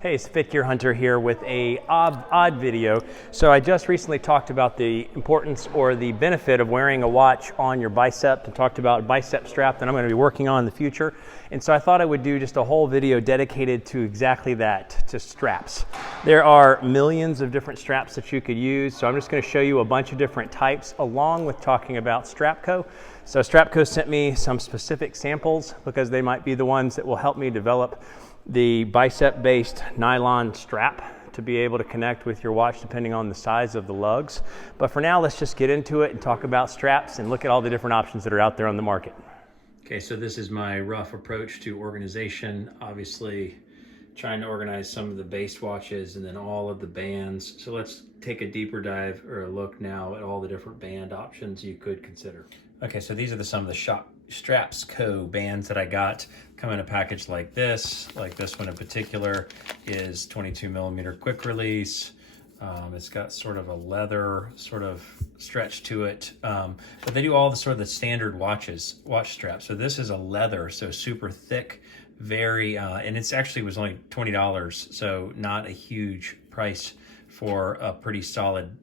Hey, it's Fit Gear Hunter here with a odd video. So I just recently talked about the importance or the benefit of wearing a watch on your bicep, and talked about a bicep strap that I'm going to be working on in the future. And so I thought I would do just a whole video dedicated to exactly that, to straps. There are millions of different straps that you could use, so I'm just going to show you a bunch of different types along with talking about StrapCo. So StrapCo sent me some specific samples because they might be the ones that will help me develop the bicep-based nylon strap to be able to connect with your watch depending on the size of the lugs. But for now, let's just get into it and talk about straps and look at all the different options that are out there on the market. Okay, so this is my rough approach to organization. Obviously, trying to organize some of the base watches and then all of the bands. So let's take a deeper dive or a look now at all the different band options you could consider. Okay, so these are some of the StrapCo bands that I got. Come in a package like this one in particular is 22 millimeter quick release. It's got sort of a leather sort of stretch to it, but they do all the sort of the standard watch straps. So this is a leather, so super thick, very, and it's actually was only $20, so not a huge price for a pretty solid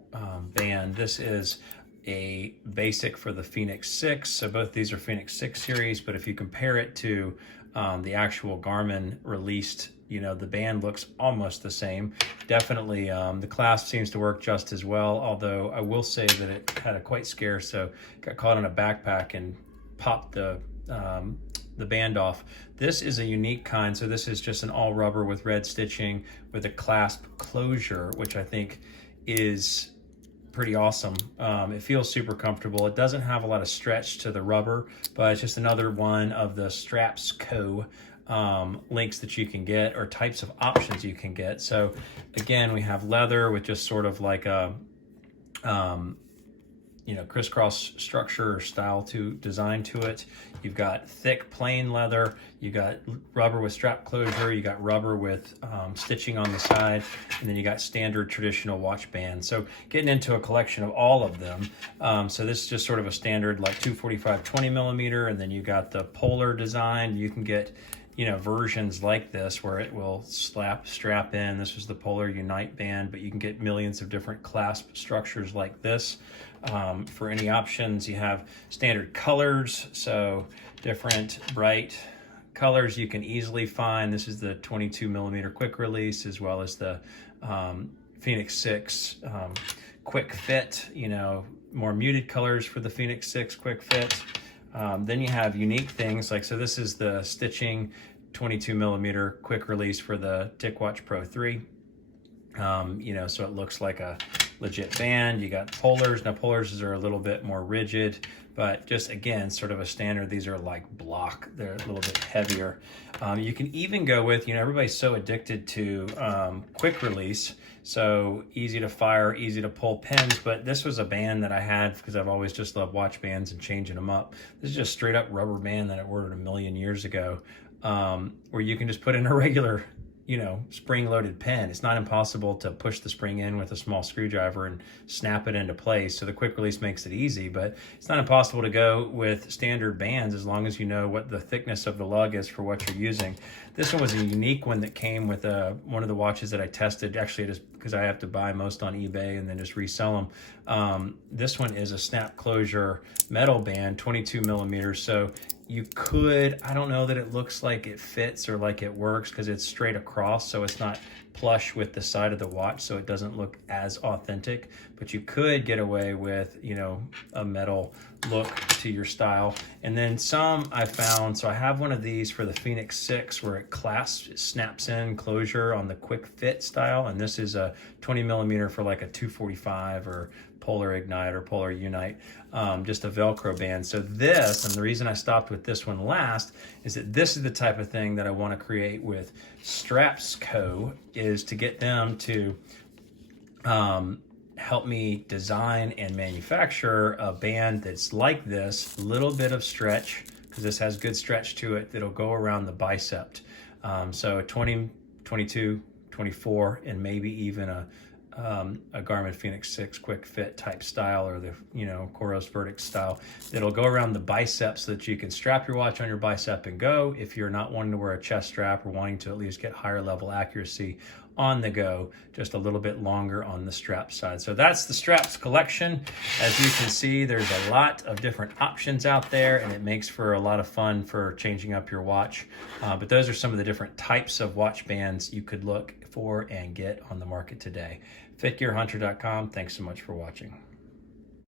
band. This is a basic for the Fenix 6. So both these are Fenix 6 series, but if you compare it to the actual Garmin released, you know, the band looks almost the same. Definitely the clasp seems to work just as well, although I will say that it had a quite scare, so got caught in a backpack and popped the band off. This is a unique kind, so this is just an all rubber with red stitching with a clasp closure, which I think is pretty awesome. It feels super comfortable. It doesn't have a lot of stretch to the rubber, but it's just another one of the StrapCo links that you can get, or types of options you can get. So again, we have leather with just sort of like a crisscross structure or style to design to it. You've got thick plain leather, you got rubber with strap closure, you got rubber with stitching on the side, and then you got standard traditional watch bands. So getting into a collection of all of them. So this is just sort of a standard like 245 20 millimeter, and then you got the polar design. You can get versions like this where it will strap in. This is the Polar Unite band, but you can get millions of different clasp structures like this. For any options, you have standard colors, so different bright colors you can easily find. This is the 22 millimeter quick release, as well as the Fenix 6 quick fit, more muted colors for the Fenix 6 quick fit. Then you have unique things like, so this is the stitching 22 millimeter quick release for the TicWatch Pro 3. So it looks like a legit band. You got polars. Now polars are a little bit more rigid, but just again, sort of a standard. These are like block. They're a little bit heavier. You can even go with, everybody's so addicted to quick release. So easy to fire, easy to pull pins, but this was a band that I had because I've always just loved watch bands and changing them up. This is just straight up rubber band that I ordered a million years ago, where you can just put in a regular spring-loaded pin. It's not impossible to push the spring in with a small screwdriver and snap it into place. So the quick release makes it easy, but it's not impossible to go with standard bands as long as you know what the thickness of the lug is for what you're using. This one was a unique one that came with one of the watches that I tested, actually just because I have to buy most on eBay and then just resell them. This one is a snap closure metal band, 22 millimeters. So you could, I don't know that it looks like it fits or like it works because it's straight across, so it's not plush with the side of the watch, so it doesn't look as authentic, but you could get away with, a metal look to your style. And then some I found, so I have one of these for the Fenix 6 where it clasps, it snaps in closure on the quick fit style, and this is a 20 millimeter for like a 245 or Polar Ignite or Polar Unite, just a Velcro band. So this, and the reason I stopped with this one last, is that this is the type of thing that I want to create with StrapCo, is to get them to help me design and manufacture a band that's like this, little bit of stretch, because this has good stretch to it, that'll go around the bicep. So 20, 22, 24, and maybe even a a Garmin Fenix 6 quick fit type style, or the Coros Vertex style, that'll go around the bicep so that you can strap your watch on your bicep and go if you're not wanting to wear a chest strap or wanting to at least get higher level accuracy on the go, just a little bit longer on the strap side. So that's the straps collection. As you can see, there's a lot of different options out there, and it makes for a lot of fun for changing up your watch. But those are some of the different types of watch bands you could look for and get on the market today. FitGearHunter.com. Thanks so much for watching.